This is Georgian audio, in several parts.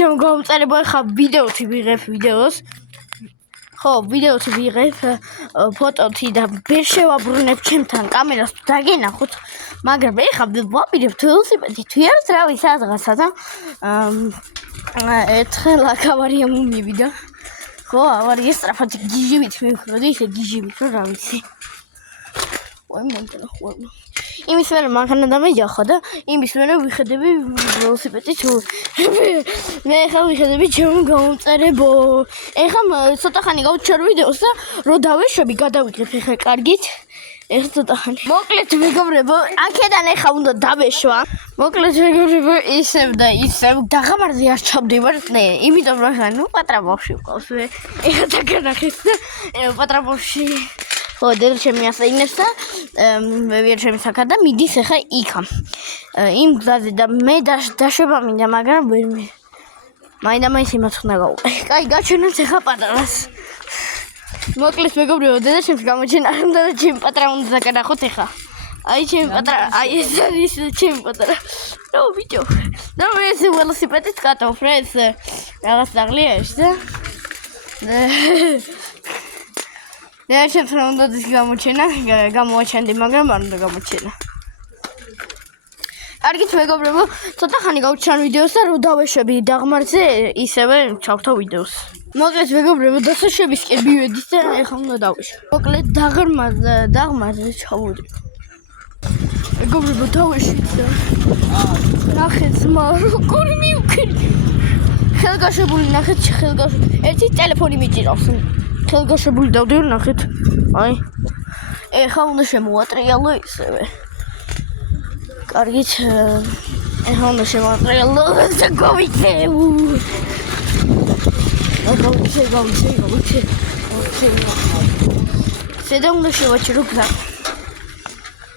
ჩემ გამწერებო ხა ვიდეოთი ვიღებ ვიდეოს. ხო, ვიდეოთი ვიღებ ფოტოთი და ვერ შევაბრუნებ ჩემთან კამერას დაგენახოთ. მაგრამ ეხლა ვაპირებ ველოსიპედით ვიაროთ რავი სადღაცა და ერთხელ აქ ავარია მომივიდა. ხო, ავარია სწრაფად გიჟებით მივხვდი, ისე გიჟებით რომ რა ვიცი. ვაი მომდენა ხო. იმის მერე მანქანა დამეჯახა და იმის მერე ვიხედები ველოსიპედით მე ხა ვიხედები ჩემ გამომწერებო. ეხლა ცოტა ხანი გავჩერ ვიდეოს და რო დავეშვები გადავიქრებ ეხლა კარგით. ეხლა ცოტა ხანი. მოკლედ მეგობრებო, აქედან ეხლა უნდა დავეშვა. მოკლედ მეგობრებო, ისევ და ისევ დაღამარზე არ ჩავდივარ. ნე, იმიტომ რომ ახლა პატრა ბავშვი ვყავს მე. ეხლა დაგანახეთ და პატრა ბავშვი ხო, დედო ჩემი ასეინებს და მე ვიარ ჩემი საქა და მიდის ეხა იქა. იმ გზაზე და მე დაშვება მინდა, მაგრამ ვერ მე. მაინდა-მაინც იმათ უნდა გავუყე. კაი, გაჩვენოთ ეხა პატარას. მოკლედ მეგობრებო, დედა ჩემს გამოჩენა არ უნდა და ჩემი პატრა უნდა დაგანახოთ ეხა. აი ჩემი პატრა, აი ეს არის ჩემი პატრა. რა ვიდეო. და მე ეს ველოსიპედით კატავ, ეს რაღაც დაღლია ეს და და ჩემს რა უნდა გამოჩენა, გამოაჩენდი, მაგრამ არ უნდა გამოჩენა. კარგით მეგობრებო, ცოტა ხანი გავჩან ვიდეოს და რო დავეშვები დაღმართზე, ისევე ჩავთავ ვიდეოს. მოკლედ მეგობრებო, დასაშვების კი მივედით და ეხლა უნდა დავეშვი. მოკლედ დაღმართზე ჩავუდი. მეგობრებო, დავეშვით და ნახეთ როგორ მივქრით. ხელგაშებული ნახეთ, ერთი ტელეფონი მიჭირავს. ხელგაშებული დავდივარ ნახეთ. აი. ეხლა უნდა შემოვატრიალო ისევე. კარგით. ეხლა უნდა შემოვატრიალო და გავიქცე. გავიქცე. ზედა უნდა შევაჭრო გზა.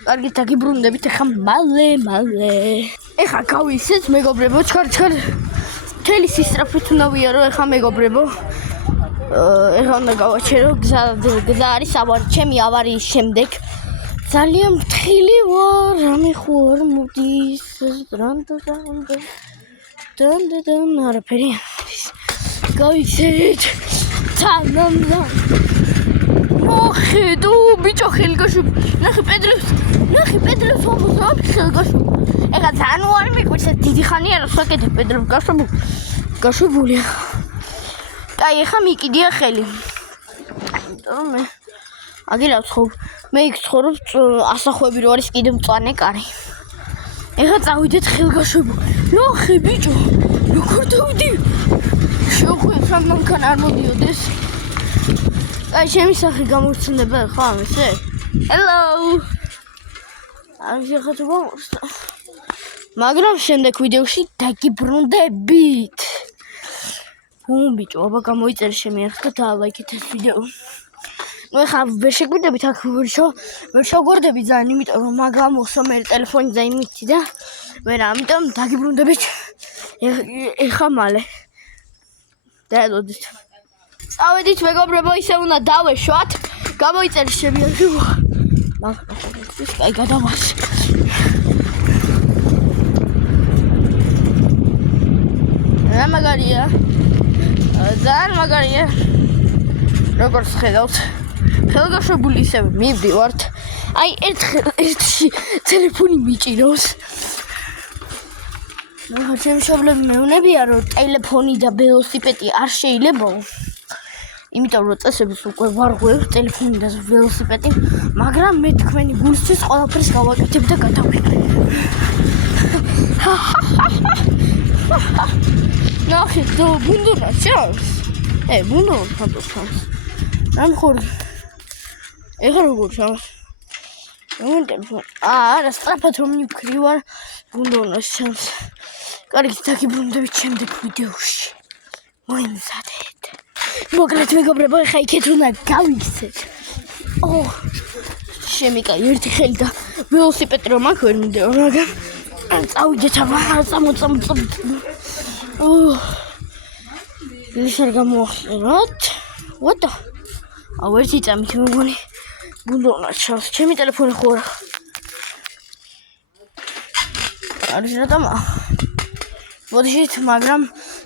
კარგით, დაგიბრუნდებით ეხლა მალე. ეხლა გავიცეთ მეგობრებო, ჩქარ. მთელი სისწრაფით უნდა ვიარო ეხლა მეგობრებო. ეხლა უნდა გავაჩერო გზა არის ავარი, ჩემი ავარიის შემდეგ. ძალიან მთელი ვარ, რამე ხო არ მოდის. დან არაფერი. გავიცეთ. თანამდა. მოხედო, ბიჭო ხელგაშობ. ნახე პედროს ომზობ ხელგაშობ. ეხლა ძალიან არ მიგვიჩა დიდი ხანია რა საკეთებ პედროს გაშობულია. კაი, ეხლა მიკიდია ხელი. იმიტომ მე აგილა ვცხოვრობ. მე იქ ვცხოვრობ ასახვევი რო არის კიდე მწვანე კარი. ეხლა წავიდეთ ხელგაშობო. ნახე ბიჭო, როგორ დავიდი? შევხვიეთ რა მანქანა არ მოდიოდეს. კაი, ჩემი სახე გამორჩნდება ხო ამასე? Hello. ამის ახლა თუ გამოსწა. მაგრამ შემდეგ ვიდეოში დაგიბრუნდებით. ბიჭო, აბა გამოიწერე შემიერხ და დაალაიქეთ ეს ვიდეო. ნუ ეხლა ვერ შეგვიდებით აქ ვერ შევგვარდები ძალიან, იმიტომ რომ მაგამოსო მე ტელეფონი დაიმითი და ვერ ამიტომ დაგიბრუნდებით ეხლა მალე. დაელოდით. წავედით მეგობრებო, ისე უნდა დავეშვათ. გამოიწერე შემიერხი. მაგას კაი გადავას. რა მაგარია. ძალიან მაგარია. როგორც ხედავთ, ხელგაშობული ისევ მივდივართ. აი ერთში ტელეფონი მიჭირავს. ნახე, ჩემი მშობლები მეუბნებია, რომ ტელეფონი და ველოსიპედი არ შეიძლება. იმიტომ რომ წესებს უკვე ვარღვევ ტელეფონი და ველოსიპედი, მაგრამ მე თქვენი გულისთვის ყველაფერს გავაკეთებ და გადავიქრე. ნახეთ, ბუნდურა ჩავს. ბუნდურა ჩავს. რან ხარ? ეხლა როგორ ჩავს? არა, სწრაფად რომ მივქრი ვარ, ბუნდურა ჩავს. კარგი, დაგიბრუნდებით შემდეგ ვიდეოში. მოიმზადეთ. მოკლედ მეგობრებო, ეხლა იქეთ უნდა გავიქცეთ. შემიკაი ერთი ხელი და ველოსიპედი რომ აქ ვერ მიდევ, მაგრამ წავიდეთ აბა, წამოწამწამწ. ის არ გამოახსენოთ. ვატა. ერთი წამით მეგონი. ბუნდურა ჩავს. ჩემი ტელეფონი ხო არა. არის რატომ? მოდიშით, მაგრამ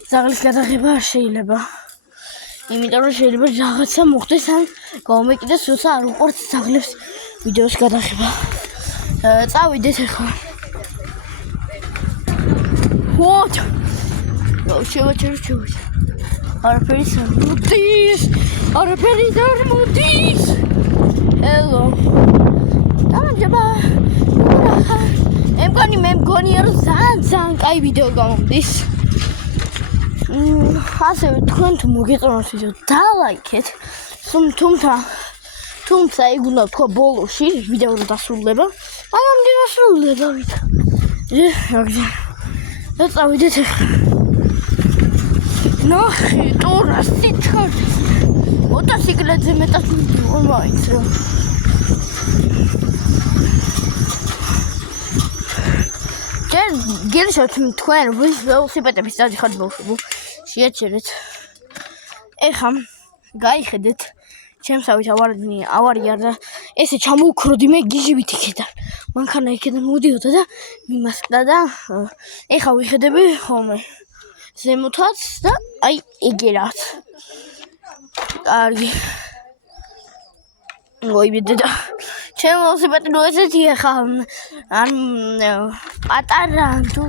ზაღლის გადაღება არ შეიძლება. იმიტომ რომ შეიძლება რაღაცა მოხდეს ან გამომეკიდეს, როცა არ უყვართ ზაღლებს ვიდეოს გადაღება. წავიდეთ ახლა. What? შევაჩერე. არაფერი არ მოდის. Hello. დამჯობა. მე მგონია რომ ძალიან კაი ვიდეო გამომდის. ასევე თქვენ თუ მოგეწონათ ვიდეო დალაიქეთ. თუმცა ეგ უნდა თქვა ბოლოში ვიდეო დასრულდება. მაგრამ დასრულდება ვით. და წავიდეთ ახლა. ნახე, ტორა სიჩქარე. მოტოციკლებზე მეტად მომაიც. გელიშოთ თქვენ ველოსიპედების დადიხართ ბავშვებო. შეაჩერეთ. ეხლა გაიხედეთ. ჩემსავით ავარია და ესე ჩამოვქროდი მე გიჟივით იქიდან. მანქანა იქიდან მოდიოდა და მიმასკდა და ეხლა ვიხედები ხოლმე ზემოთაც და აი ეგერაც. კარგი. მოიბედდა. ჩემ ველოსიპედი ნუ ესეთი ახლა ან პატარა თუ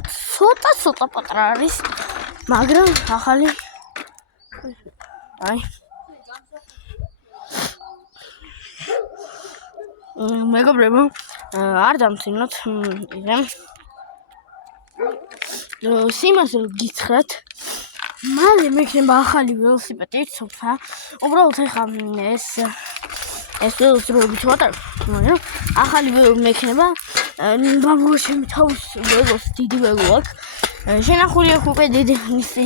ცოტა პატარა არის, მაგრამ ახალი აი მეგობრებო, არ დამცინოთ იღე. სიმართლე გითხრათ, მალე მექნება ახალი ველოსიპედი, ცოტა. უბრალოდ ახლა ეს ველოსიპედი ვატარებ, მაგრამ ახალი მექნება. ბაბუაშემი თავის ველოს დიდი ველო აქვს. შენახული აქვს უკვე დიდი მისი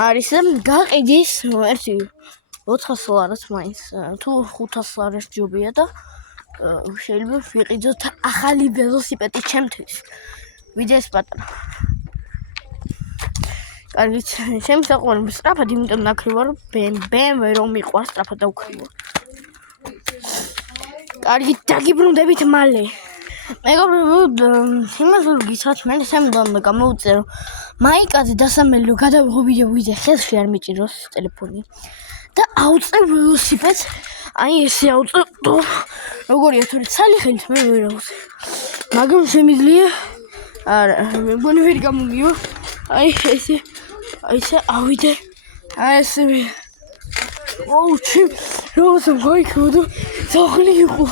არის და გაყიდის ერთი 400 ლარად მაინც თუ 500 ლარად ჯობია და შეიძლება ვიყიდოთ ახალი ველოსიპედი ჩემთვის. ვიდეს პატარა. კარგი, ჩემს საყვარელი სწრაფად, იმიტომ ნაკრივარ BMW რომ მიყვარს სწრაფად დავქრივო. კარგი, დაგიბრუნდებით მალე. მეგობრებო, სიმართლე გითხრათ, მე სამუდამოდ გამოვწერო. მაიკაზე დასამელი გადავიღო ვიდეო, ხელში არ მიჭიროს ტელეფონი. და აუწევ ველოსიპედს, აი ესე აუწევ. როგორია თორე ცალი ხელით მე ვერ აუწევ. მაგრამ შემიძლია არა, მე მგონი ვერ გამომივა. აი ესე ავიდე. აი ესე ოუ, როცა გაიქროდა, ზაღლი იყო.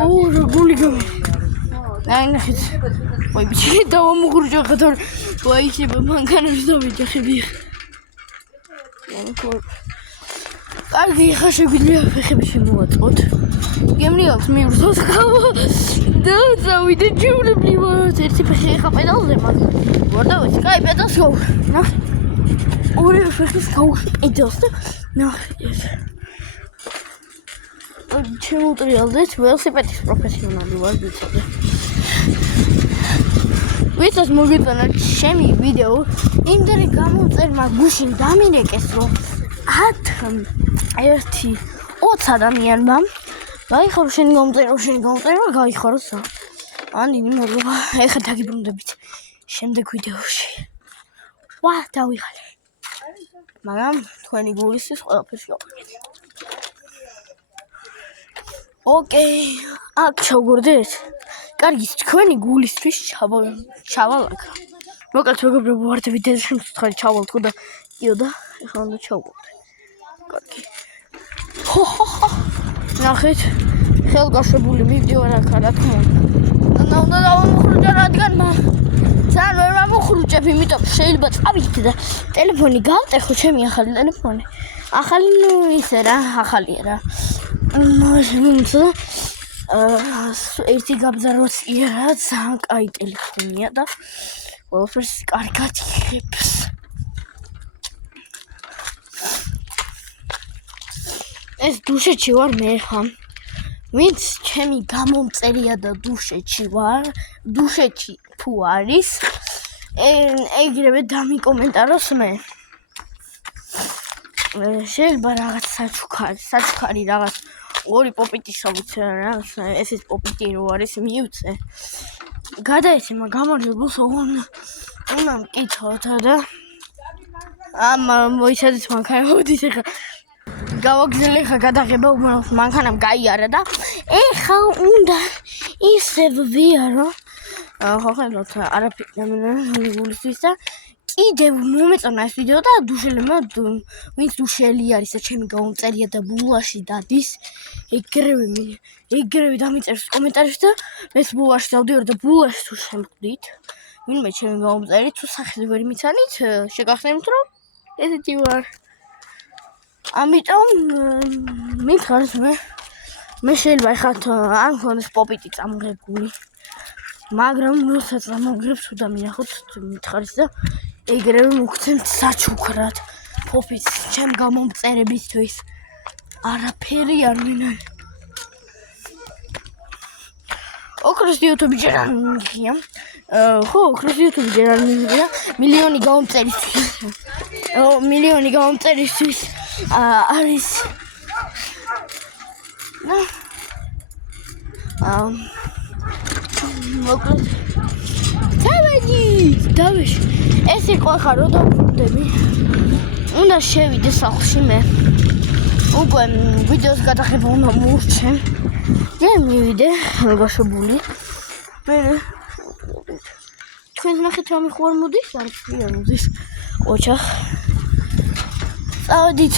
ოუ, როგორი გამო. აი ნახეთ. ვაი ბიჭი, დავამუღურჯა ხათორ. ვაი შეიძლება მანქანაში დავიჯახები. კარგი, ხა შეგვიძლია ფეხები შემოვაწყოთ. გემრიელი აქვს მივრთოს ხავა. და წავიდე ჯიბრებრივად. ერთი ფეხი ხა პედალზე მაგ. ვარდავით, კაი პედალს გავ. ნახე. ორი ფეხის გავუშვი პედალს და ნახეთ. ჩემოუტრიალდეთ, ველოსიპედის პროფესიონალი ვარ ვიცოდე. ვისაც მოგეწონა ჩემი ვიდეო, იმდენი გამომწერმა გუშინ დამინეკეს, რომ 20 ადამიანმა გაიხარო შენი გამომწერა, გაიხარო სა. ანინი მოგება, ეხლა დაგიბრუნდებით შემდეგ ვიდეოში. ვა, დავიღალე. მაგრამ თქვენი გულისთვის ყველაფერს გავაკეთე. ოკეი, აქ ჩავგორდეთ. კარგი, თქვენი გულისთვის ჩავალაგა. მოკლედ მეგობრებო, ვართ ვიდეოზე შემთხვევით ჩავალთქო და იო და ეხლა უნდა ჩავგორდე. კარგი. ნახეთ, ხელგაშვებული ვიდეო რა თქმა უნდა. უნდა დავამოხრუჭა რადგან ძალიან ვერ ვამოხრუჭებ, იმიტომ შეიძლება წავიდე და ტელეფონი გავტეხო, ჩემი ახალი ტელეფონი. ახალი ნუ ისე რა, ახალია რა. ერთი გაბზარვაცია რა, ძალიან კაი ტელეფონია და ყველაფერს კარგად იღებს. ეს დუშეთში ვარ მე ხა. ვინც ჩემი გამომწერია და დუშეთში ვარ, დუშეთში თუ არის, ეგრევე დამიკომენტაროს მე. შეიძლება რაღაც საჩუქარი რაღაც ორი პოპიტისა ვიცი რაღაც ესეც პოპიტი რო არის მივწე. გადაეცემა გამარჯვებულს უნდა მკითხოთ და მოიცადეთ მანქანა მოდის ეხა გავაგზავნე ხა გადაღება უბრალოდ მანქანამ გაიარა და ეხა უნდა ისევ ვიარო ხო ხედავთ არაფერი გულისთვის და კიდევ მომეწონა ეს ვიდეო და დუშელებმა ვინც დუშელი არის და ჩემი გამომწერია და ბულაში დადის ეგრევე დამიწერს კომენტარებში და მეც ბულაში დავდივარ და ბულაში თუ შემხვდით ვინმე ჩემი გამომწერი თუ სახელი ვერ მიცანით შეგახსენებთ რომ ესეთი ვარ ამიტომ მითხარს მე შეიძლება ეხათ არ მქონდეს პოპიტი წამღებული მაგრამ როდესაც ამოგრებს უნდა მინახოთ მითხარს და ეგრევე მოგცემთ საჩუქრად პოპიტს ჩემ გამომწერებისთვის არაფერი არ მინან ოქროს YouTube ჯერ არ მიგია ხო ოქროს YouTube ჯერ არ მიგია მილიონი გამომწერისთვის არის მოკლედ დავეშ ეს იყო ხა რო დავდები უნდა შევიდე სახლში მე უკვე ვიდეოს გადაღება უნდა მოურჩენ და მივიდე მეგოშებული მე თქვენ ნახეთ რა მიხوار მოდის არ მოდის ოჩახ წავედით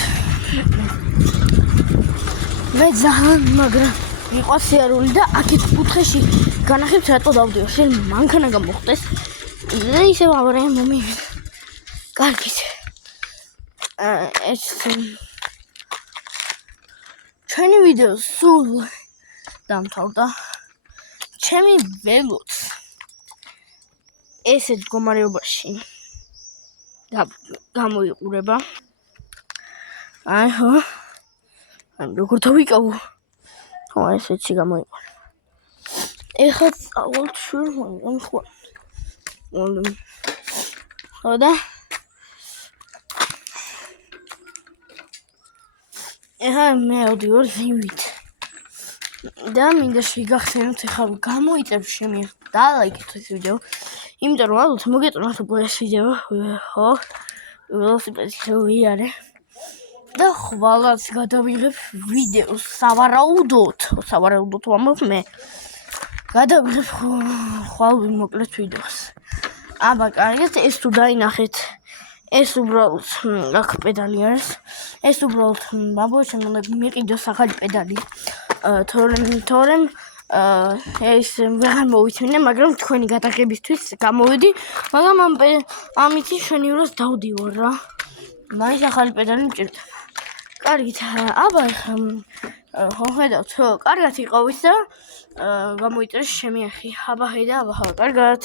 მე ძალიან მაგრამ იყო სიარული და აქეთ კუთხეში განახებს რატო დავდიო შენ მანქანა გამოხდეს და ისევ ავარია მომივიდა კარგით ეს ჩვენი ვიდეო სულ დამთავრდა ჩემი ველოც ესეთ მდგომარეობაში გამოიყურება აი ხო როგორ დავიკავო ხო ესეთი გამოიყურება ეხლა წავალ ჩვენ ხო და ეხლა მე ავდივარ ზივით და მინდა შეგახსენოთ ეხლა გამოიწევს შემი და ლაიქეთ ეს ვიდეო იმიტომ რომ ალბათ მოგეწონათ უკვე ეს ვიდეო ხო ველოსიპედი შევიარე და ხვალაც გადავიღებ ვიდეოს სავარაუდოდ ვამბობ მე გადავიღებ ხვალ მოკლედ ვიდეოს აბა კარგით ეს თუ დაინახეთ ეს უბრალოდ აქ პედალი არის ეს უბრალოდ ბაბუჩემ უნდა მიყიდოს ახალი პედალი თორემ ეს ვეღარ მოვიცმინე მაგრამ თქვენი გადაღებისთვის გამოვიდი მაგრამ ამით შენივროს დავდივარ რა მაინც ახალი პედალი მჭირდება კარგით აბა ხო ხედავთ კარგად იყავით და გამოიწერეს შემი ახი აბა ხედა აბა კარგად